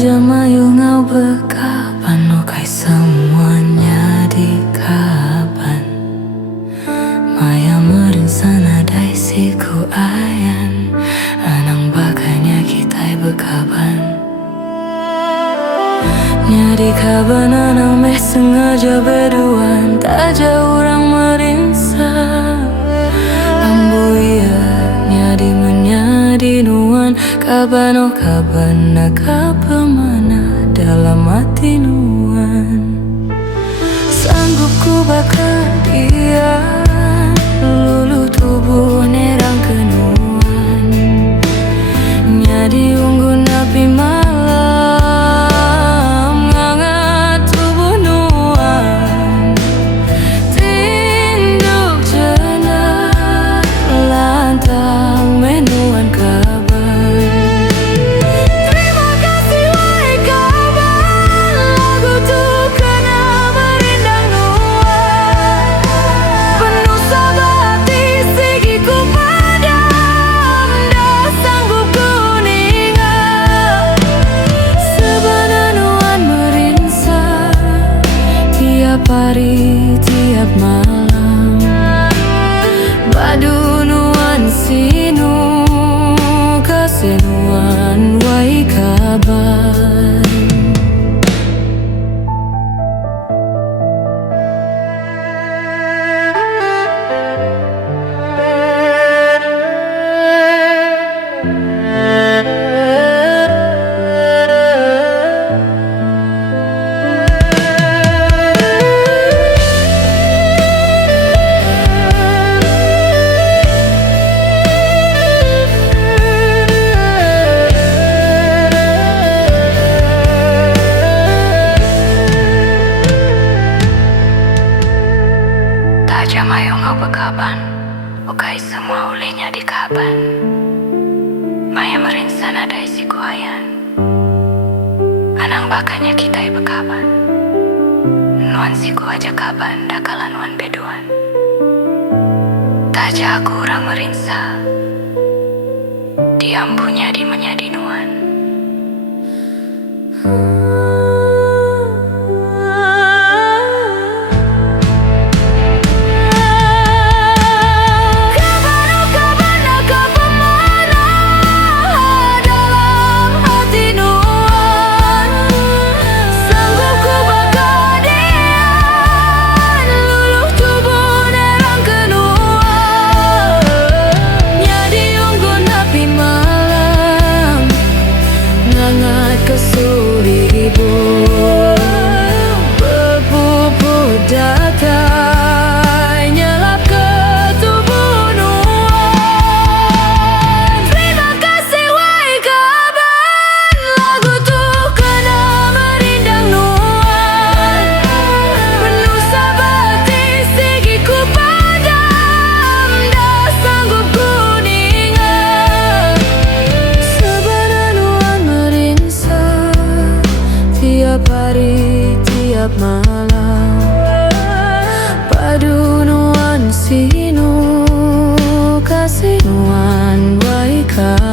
Tajamayu ngau bekaban, okai semuanya di kaban. Maya merinsana dai siku ayan, anang bakanya kita bekaban. Nyari kaban anang meh sengaja beduan, tak jauh orang merinsa. Ambu iya nyadi menyadi nuan, kaban oh kaban kemana dalam hati nuan. Sanggup ku bakar dia, lulu tubuh nerang kenuan. Nyadi unggun api malam, ngangat tubuh nuan. Tinduk jenak lantang menuan kaban. Terima kasih wahai kaban, lagu tuh kena merindang nuan. Penuh sabati sigiku padam, dah sanggup ku ningal. Sebana nuan merinsa tiap hari, tiap malam. Badu nuan sinu, kasih nuan wai kaban. Tajamayu ngau bekaban, okai semua ulehnya di kaban. Maya merinsana dai siku ayan, anang bakanya kita bekaban. Nuan siku aja kaban dakala nuan beduan. Taja aku orang merinsa, diambunya di menyadi nuan. Tiap hari, tiap malam. Padu nuan sinu, kasih nuan wai kaban.